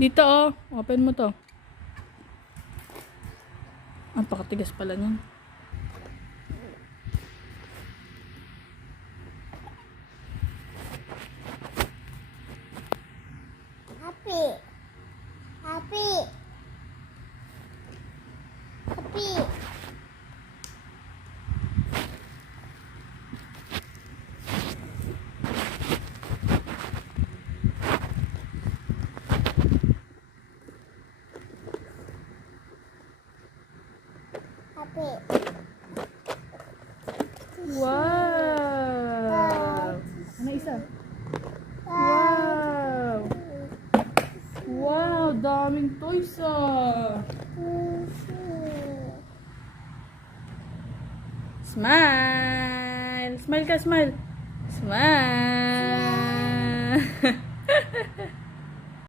Dito oh. Open mo to. Ang pakatigas pala niyan. Happy. Happy. Happy. Happy. Wow! Ano isa? Wow! Wow! Daming toys ah! Smile! Smile ka, smile! Smile!